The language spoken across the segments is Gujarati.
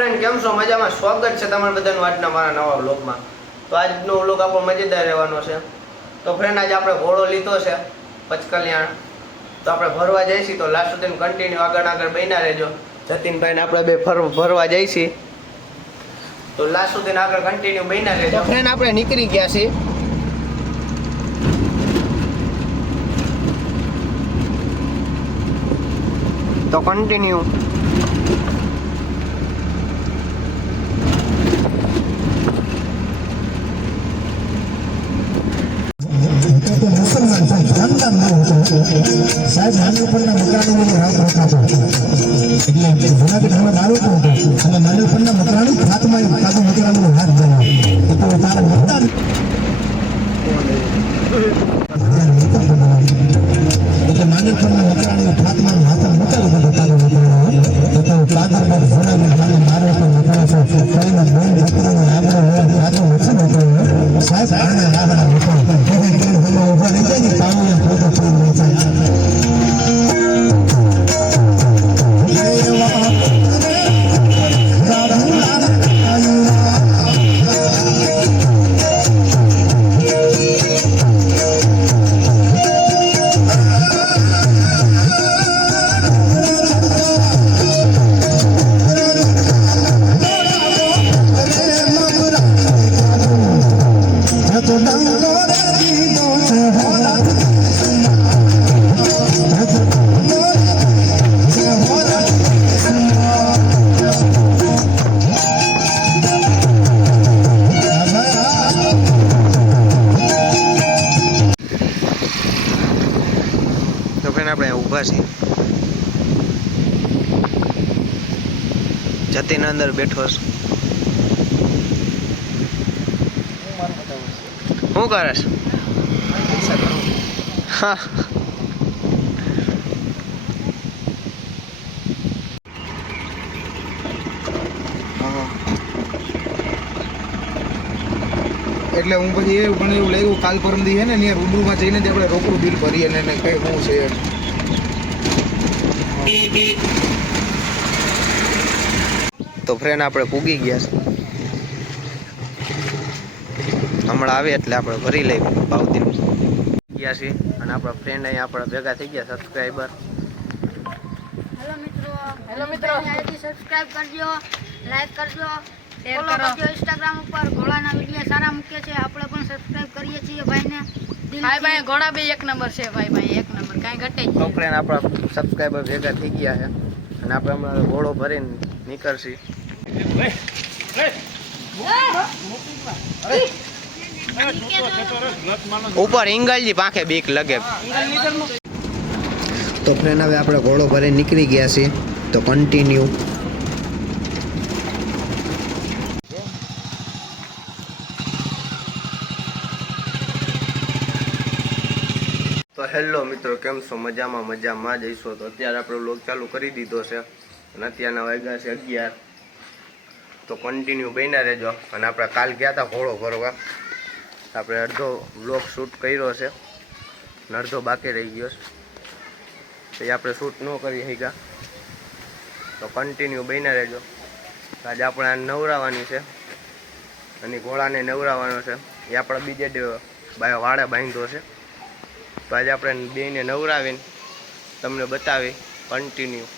ફ્રેન્ડ કેમ છો મજામાં? સ્વાગત છે તમારા બધાનું આજના મારા નવા વ્લોગમાં। તો આજનો વ્લોગ આપણો મજેદાર રહેવાનો છે। તો ફ્રેન્ડ આજે આપણે ઘોડો લીધો છે પચકલ્યાણ, તો આપણે ભરવા જઈશું। તો લાસ્ટ સુધી કન્ટિન્યુ આગળ બન્યા રહેજો। જતીનભાઈને આપણે બે ભરવા જઈશું, તો લાસ્ટ સુધી આગળ કન્ટિન્યુ બન્યા રહેજો। તો ફ્રેન્ડ આપણે નીકળી ગયા છીએ। તો કન્ટિન્યુ સાહેબ નાની ઉપરના મકરાણી હાથ રોકાતો એટલે જુનાગઢમાં દારૂ હતો અને નાની ઉપરના મકરાણી હાથમાં કાદુ મકરાણી હાથ ગયો તો તારા મતદાન એટલે નાની ઉપરના મકરાણી હાથમાં હાથ મૂકેલો હતો તારો મકરાણી તો કાદર પર જુનાગઢ મારે પણ મકરા છે કઈના બોલ મકરાનો આબરો કાદુ નથી હતો સાહેબ આને આબરા હતો ઉભા રહી જાય ને પાણી ફોટો પડી જાય। આપણે ઊભા છીએ, જતીન અંદર બેઠો છે। શું કરે છે? હા એટલે હું પછી પણ એવું લાગ્યું કાલ પરમ દી છે ને ત્યાં રૂબરૂમાં જઈને જ આપણે રોકડું બિલ ભરીએ ને કઈ શું છે। તો ફ્રેન્ડ આપણે પૂગી ગયા છે, હમણાં આવે એટલે આપણે ભરી લઈ ભાવતી ગયા છીએ। અને આપણા ફ્રેન્ડ અહીંયા આપણા ભેગા થઈ ગયા સબસ્ક્રાઈબર। હેલો મિત્રો સબસ્ક્રાઇબ કરજો, લાઈક કરજો, ફોલો કરજો। ઇન્સ્ટાગ્રામ ઉપર ઘોડાના વિડિયો સારા મૂકે છે, આપણે પણ સબસ્ક્રાઇબ કરીએ છીએ ભાઈને। ભાઈ ઘોડા બે એક નંબર છે, ભાઈ એક નંબર, કાંઈ ઘટે જ। તો ફ્રેન્ડ આપણા સબસ્ક્રાઈબર ભેગા થઈ ગયા છે અને આપણે હમણાં ઘોડો ભરીને નીકળશી। ઉપર ઇંગલજી પાંખે બીક લગે। તો ફ્રેન્ડ હવે આપણે ઘોડો ભરીને નીકળી ગયા છીએ, તો કન્ટિન્યુ। તો હેલો મિત્રો, કેમ છો? મજામાં જઈશો। તો અત્યારે આપણે વ્લોગ ચાલુ કરી દીધો છે અને અત્યારના વાગ્યા છે 11। તો કન્ટિન્યુ બન્યા રહેજો। અને આપણે કાલ ગયા હતા ઘોડો ભરવા, આપણે અડધો વ્લોગ શૂટ કર્યો છે અને અડધો બાકી રહી ગયો છે, તો એ આપણે શૂટ ન કરી શક્યા। તો કન્ટિન્યુ બન્યા રહેજો। આજે આપણે આ નવરાવાની છે અને ઘોડાને નવરાવાનો છે, એ આપણે બીજે વાળે બાંધ્યો છે। તો આજે આપણે બેને નવરાવીને તમને બતાવી કન્ટિન્યુ।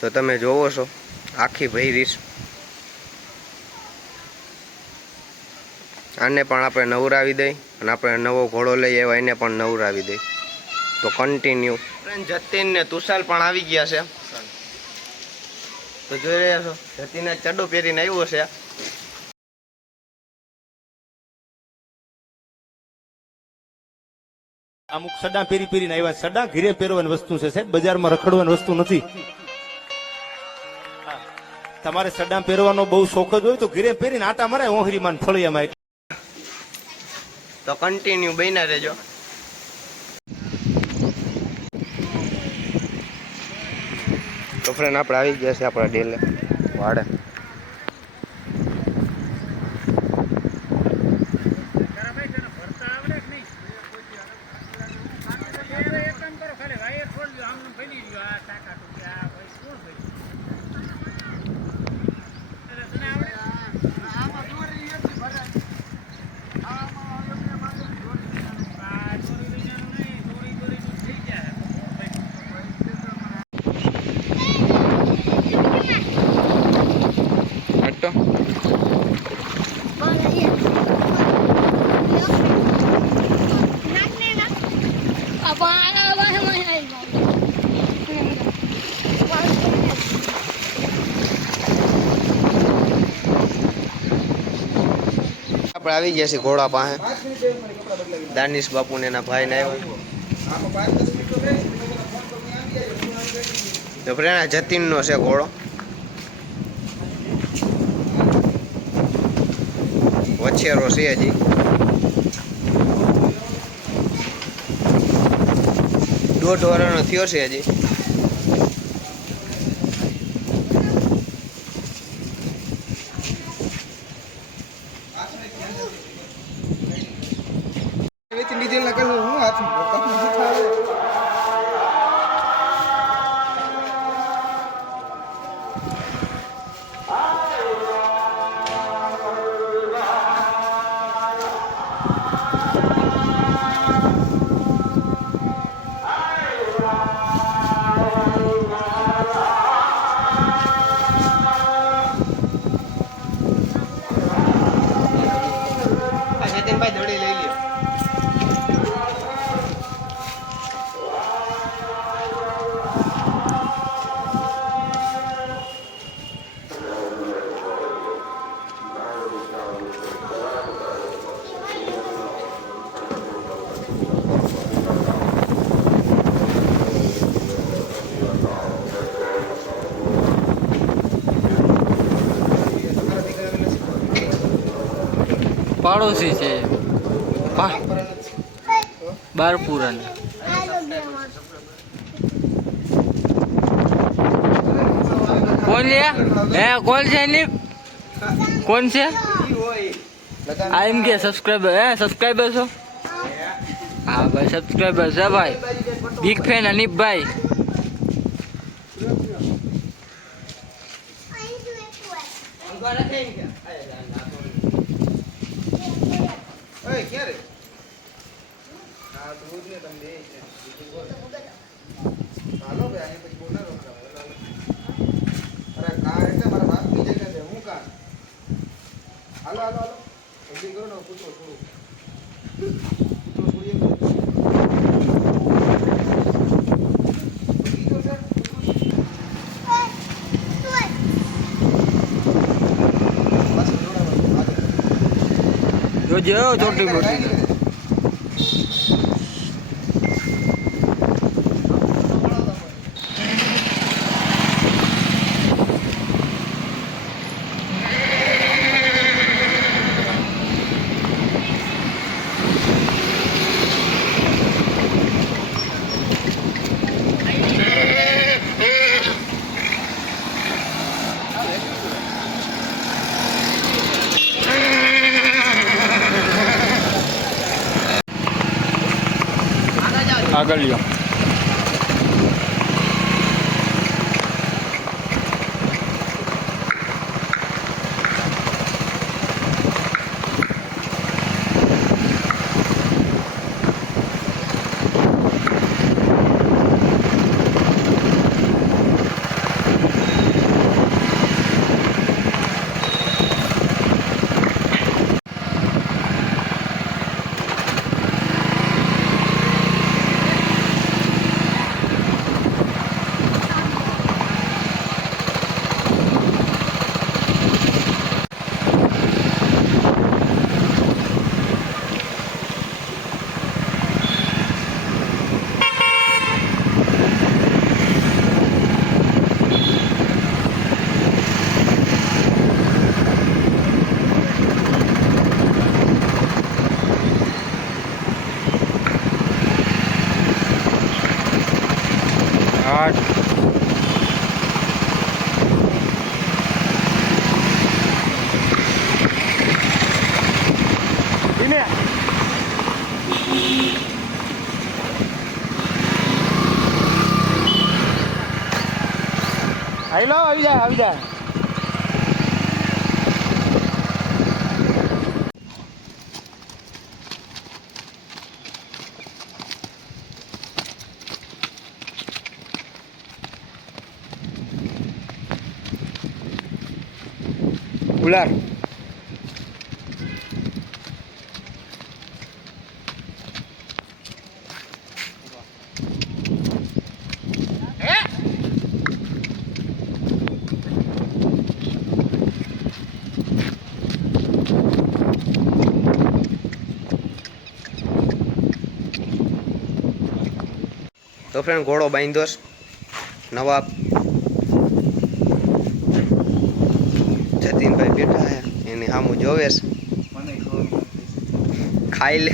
તો તમે જોવો છો આખી ભૈરીશ, આને પણ આપણે નવરાવી દઈ અને આપણે નવો ઘોડો લઈ આવ્યા એને પણ નવરાવી દઈ। તો કન્ટિન્યુ। જતીન ને તુષાલ પણ આવી ગયા છે, તો જોઈ રહ્યા છો જતીને ચડ્ડો પહેરીને આવ્યો છે। અમુક સડા પેરીને આવ્યા, સડા ઘીરે પહેરવાની વસ્તુ છે સાહેબ, બજારમાં રખડવાની વસ્તુ નથી। તમારે સડા પહેરવાનો બહુ શોખ જ હોય તો ઘીરે પહેરીને આટા મરાય ઓહરીમાં ફળિયામાં। તો કન્ટિન્યુ બન્યા રહેજો। તો ફ્રેન્ડ આપણે આવી ગયા છે આપણા ડેલે વાડે। આપણે આવી ગયા છીએ ઘોડા પાસે. દાનિશ બાપુ ને એના ભાઈ ને આવ્યા. તો પ્રેરણા જતીનનો છે ઘોડો. વછેરો છે હજી. દોઢ વર્ષનો થયો છે હજી. વેચી લીધેલા કે હું હાથમાં કપ નથી ખાવે. જતીનભાઈ દોડી લઈ લ્યો. પાડોશી છે બારપુરા કોણ છે હે કોણ છે એની કોણ છે આ એમ કે સબસ્ક્રાઈબર છો હા ભાઈ સબસ્ક્રાઈબર છે ભાઈ બિગ ફેન અનિપભાઈ ઓય ક્યારે આ દૂધ ને તમને હાલો બે આને પછી બોલના રોકડા. અરે કાર એટલે મારા બાપની જગ્યા છે હું કાર. હાલો હાલો હાલો જલ્દી કરો ને પૂછો થોડું પૂછો જોજો ચોટી બોટી આગળ લ્યો આવી લો આવી જાય ઉલાર તો ફ્રેન્ડ ઘોડો બાંધ્યો છે નવાબ જતીનભાઈ બેઠા છે એની સામું જોવે છે ખાઈ લે